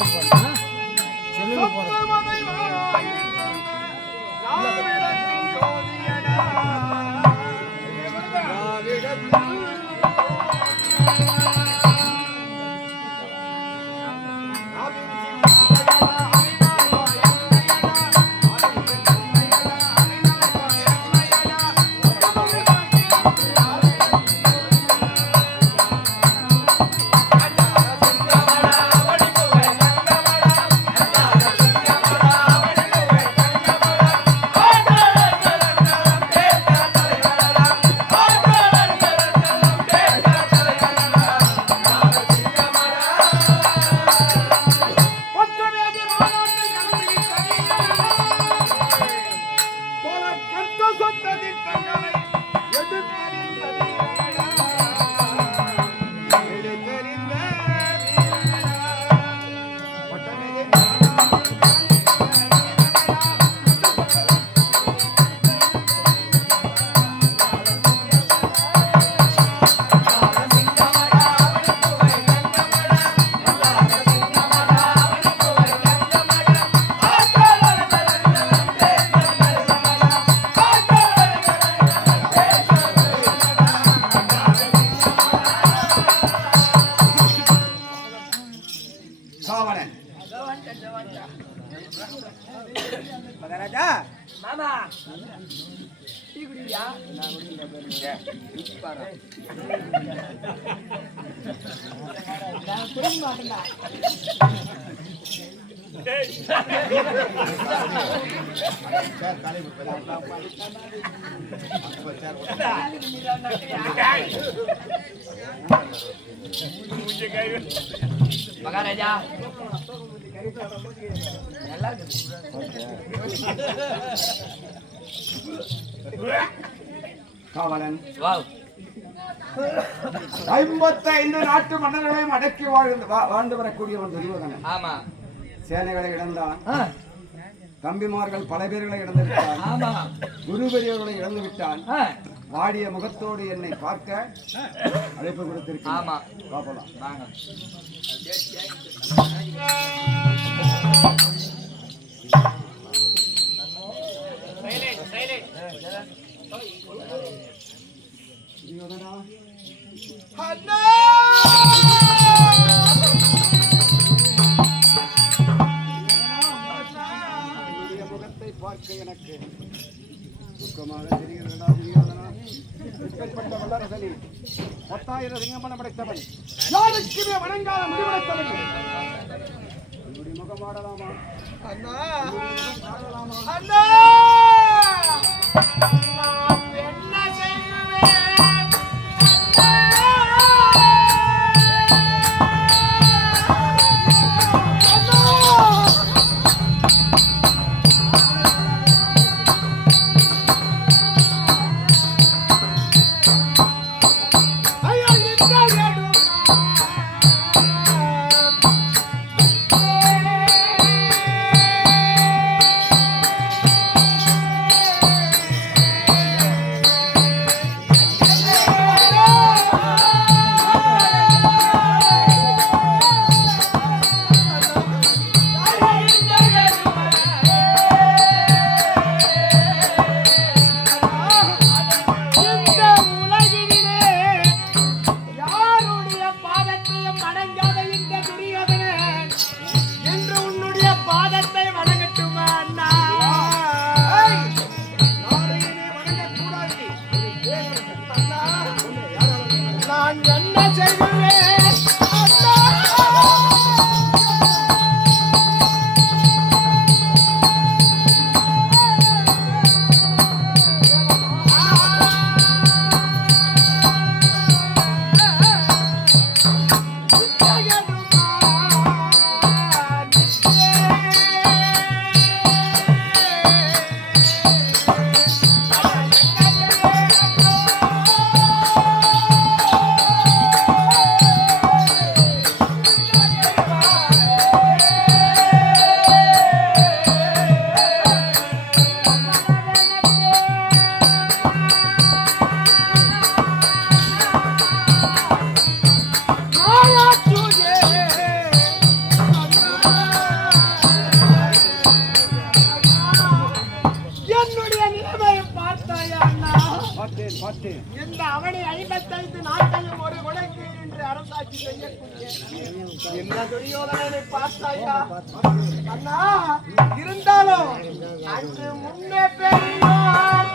Bye. Maharaja. மாமா. Tea குடிக்கிறியா? நான் குடிக்க மாட்டேன்டா மகாராஜா. நல்லா காவலன். வாவ். ஐம்பத்தைந்து நாட்டு மன்னர்களையும் அடக்கி வாழ்ந்து வாழ்ந்து வரக்கூடியவன் துரியோதனன். ஆமா. சேனைகளை இழந்தான். தம்பிமார்கள் பல பேர்களை இழந்து விட்டான் குரு பெரியவர்களை இழந்து விட்டான் வாடிய முகத்தோடு என்னை பார்க்க அழைப்பு கொடுத்திருக்கிறேன். ஆமா. பார்க்கலாம் வாங்க. முகத்தை பார்க்க எனக்கு துக்கமாக தெரிகிறதா துரியோதனா இப்பேற்பட்ட வல்லரசனி பத்தாயிரம் சிங்கமனம் படைத்தவன் யாருக்குமே வணங்காத முடிவெடுத்தவன் என்னுடைய முகம் ஆடலாமா அண்ணா. அண்ணா. பார்த்தேன் பார்த்தேன். இந்த அவனை ஐம்பத்தைந்து நாட்களும் ஒரு குலைக்கு என்று அரசாட்சி செய்யக்கூடிய என்ன துரியோதனனை பார்த்தாயா? அண்ணா இருந்தாலும் அன்று முன்னே பெரியோர்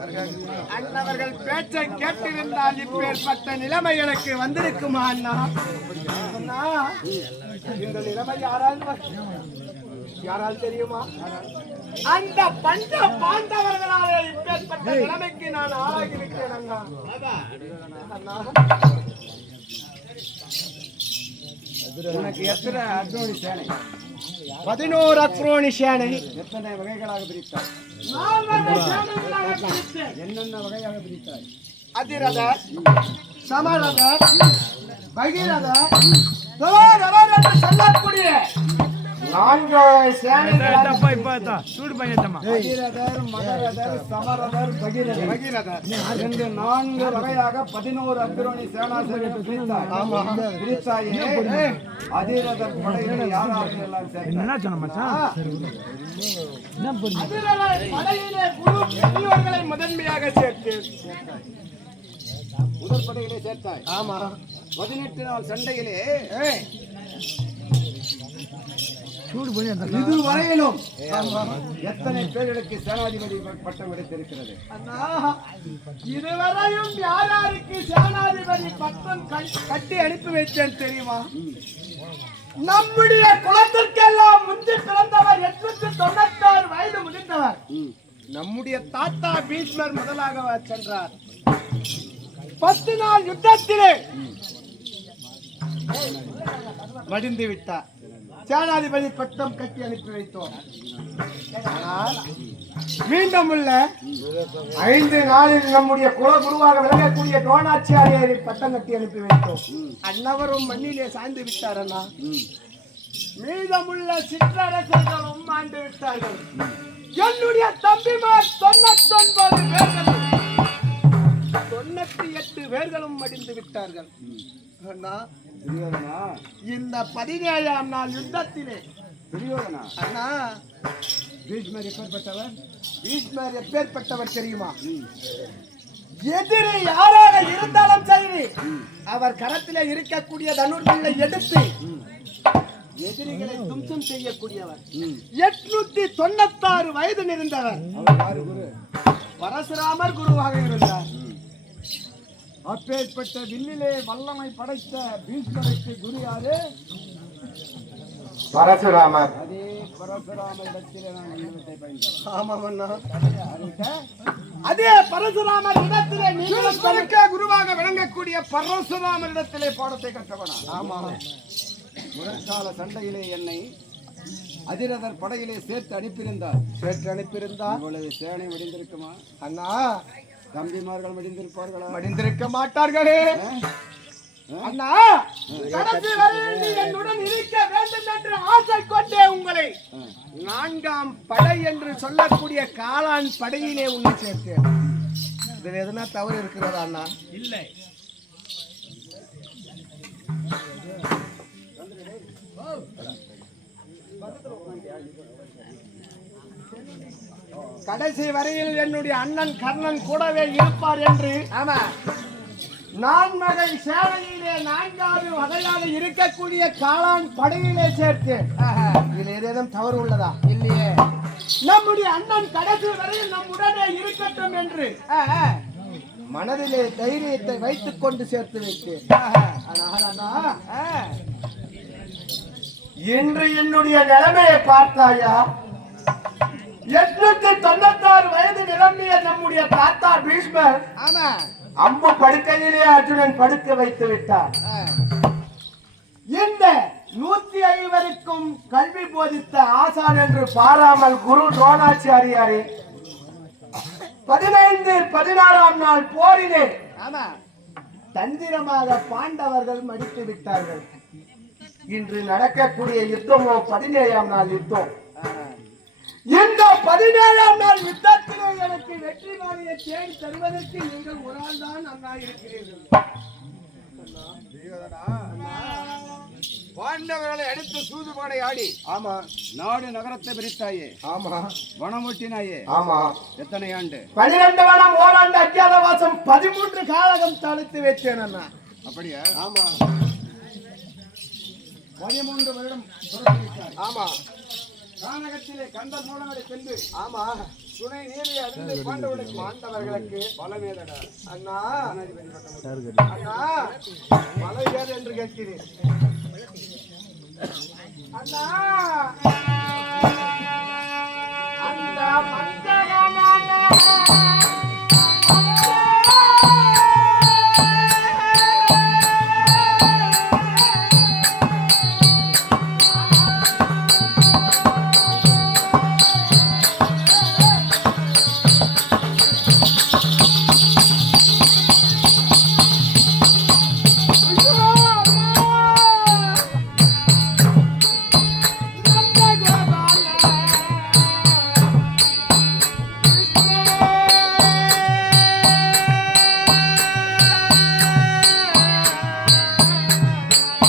அண்ணவர்கள் பேச்சை கேட்டிருந்தால் இப்பேற்பட்ட நிலைமை எனக்கு வந்திருக்குமா அண்ணா? அண்ணா இந்த நிலைமை யாரால் யாரால் தெரியுமா? அந்த பஞ்ச பாண்டவர்களாலே இப்பேற்பட்ட நிலைமைக்கு நான் ஆளாகி விட்டேன் அண்ணா. அண்ணா. உனக்கு எத்தனை அர்ஜுனி சேனை? பதினோரு அக்ரோனி சேனை. எத்தனை வகைகளாக பிரித்தாய்? என்னென்ன வகையாக பிரித்தாய்? அதிரத சமரத பகிரத சொல்லக்கூடிய. நான்கு வகையாக பதினோரு சேனாசேனை பிரித்தாய். ஆமா. பிரித்தாயே படையில் யாராவது எல்லாம் பெரியவர்களை முதன்மையாக சேர்த்து முதல் படையிலே சேர்த்தாய். ஆமா. பதினெட்டு நாள் சண்டையிலே ஏய், இதுவரையிலும் எத்தனை பேர்களுக்கு சேனாதிபதி பட்டம் கிடைத்திருக்கிறது இதுவரையும் யார் யாருக்கு சேனாதிபதி பட்டம் கட்- கட்டி அனுப்பி வைத்தேன் தெரியுமா? நம்முடைய குலத்திற்கெல்லாம் முந்தி பிறந்தவர் எட்நூத்தி தொண்ணூத்தாறு வயது முதிர்ந்தவர். நம்முடைய தாத்தா பீஷ்மர் முதலாக சென்றார். பத்து நாள் யுத்தத்திலே மடிந்து விட்டார். சேனாதிபதி பட்டம் கட்டி அனுப்பி வைத்தோம். ஆனால் மீண்டும் உள்ள ஐந்து நாளில் நம்முடைய குலகுருவாக விளங்கக்கூடிய துரோணாச்சாரியாரை பட்டம் கட்டி அனுப்பி வைத்தோம். அன்னவரும் மண்ணிலே சாய்ந்து விட்டார் அண்ணா. மீதமுள்ள சிற்றரசர்களும் ஆண்டு விட்டார்கள். என்னுடைய தம்பிமார் தொண்ணூத்தொன்பது பேர்களும் தொண்ணூத்தி எட்டு பேர்களும் மடிந்து விட்டார்கள். அண்ணா துரியோதனா? இந்த பதினேழாம் நாள் யுத்தத்திலே. துரியோதனா? அண்ணா. பீஷ்மர் எப்பேற்பட்டவர்? பீஷ்மர் எப்பேற்பட்டவர் தெரியுமா? எதிரி யாராக இருந்தாலும் சரி அவர் கரத்திலே இருக்கக்கூடிய தனுர்களை எடுத்து எதிரிகளை தும்சம் செய்யக்கூடியவர். எட்நூத்தி தொண்ணூத்தாறு வயது குரு? பரசுராமர் குருவாக இருந்தார். அப்பேற்பட்ட வில்லிலே வல்லமை படைத்த பீஷ்மருக்கு குரு யாரு பரசுராமர். அதே பரசுராம இடத்திலே நான் உயிரிழத்தை பயின்றவர் ஆமாம் அண்ணா. அதே பரசுராமர் இடத்திலே நீங்களும் பீஷ்மருக்கே குருவாக விளங்கக்கூடிய பரசுராமர் இடத்திலே பாடத்தை கற்றவனா ஆமா முதற்கால சண்டையிலே என்னை அதிரதர் படையிலே சேர்த்து அனுப்பியிருந்தார். சேர்த்து அனுப்பியிருந்தா உங்களது சேனை மடிந்திருக்குமா அண்ணா தம்பிமார்கள் மடிந்திருப்பார்களா? மடிந்திருக்க மாட்டார்களே? அண்ணா கடைசி வரையில் நீ என்னுடன் இருக்க வேண்டும் என்று ஆசை கொண்டே உங்களை. நான்காம் படை என்று சொல்லக்கூடிய காளான் படையிலே உன்னை சேர்த்தேன். இதுல எதுனா தவறு இருக்கிறதா அண்ணா? இல்லை. கடைசி வரையில் என்னுடைய அண்ணன் கர்ணன் கூடவே இருப்பார் என்று ஆமா. நான்மகை சேவையிலே நான்காவது வகையாக இருக்கக்கூடிய காளான் படையிலே சேர்த்தேன். இதில் ஏதேனும் தவறு உள்ளதா? இல்லையே. நம்முடைய அண்ணன் கடைசி வரையில் நம்முடனே இருக்கட்டும் என்று மனதிலே தைரியத்தை வைத்துக் கொண்டு சேர்த்து வைத்தேன். ஆனால் இன்று என்னுடைய நிலைமையை பார்த்தாயா? எட்நூத்தி தொண்ணூத்தாறு வயது நிரம்பிய நம்முடைய தாத்தா பீஷ்மர் ஆமா அம்பு படுக்கையிலே அர்ஜுனன் படுக்க வைத்து விட்டார். இந்த நூத்தி ஐவருக்கும் கல்வி போதித்த ஆசான் என்று பாராமல் குரு துரோணாச்சாரியாரே பதினைந்து பதினாறாம் நாள் போரிலே தந்திரமாக பாண்டவர்கள் மடித்து விட்டார்கள். இன்று நடக்கக்கூடிய யுத்தமோ பதினேழாம் நாள் யுத்தம். இந்த பதினேழாம் நாள் யுத்தத்திலே எனக்கு வெற்றி மாலையை தேடி தருவதற்கு நீங்கள் ஒரு ஆள் தான் அண்ணா இருக்கிறீர்கள். பாண்டவர்களை அடித்து சூதுபாடை ஆடி. ஆமா. நாடு நகரத்தை பிரித்தாயே. ஆமா. வனமூட்டினாயே ஆமா. எத்தனை ஆண்டு? பனிரெண்டு வருடம் ஓராண்டு அஜ்ஞாதவாசம் பதிமூன்று காலகம் தடுத்து வைத்தேன் அண்ணா. அப்படியா? ஆமா. பதிமூன்று வருடம். ஆமா. கானகத்திலே கந்த மூலவரை சென்று ஆமா. துணை நீரை அறிந்து பாண்டவனுக்கு மாண்டவர்களுக்கு பலமேதடா. அண்ணா. அண்ணா மலை ஏது என்று கேட்கிறேன். அண்ணா. அந்த மண்டலமான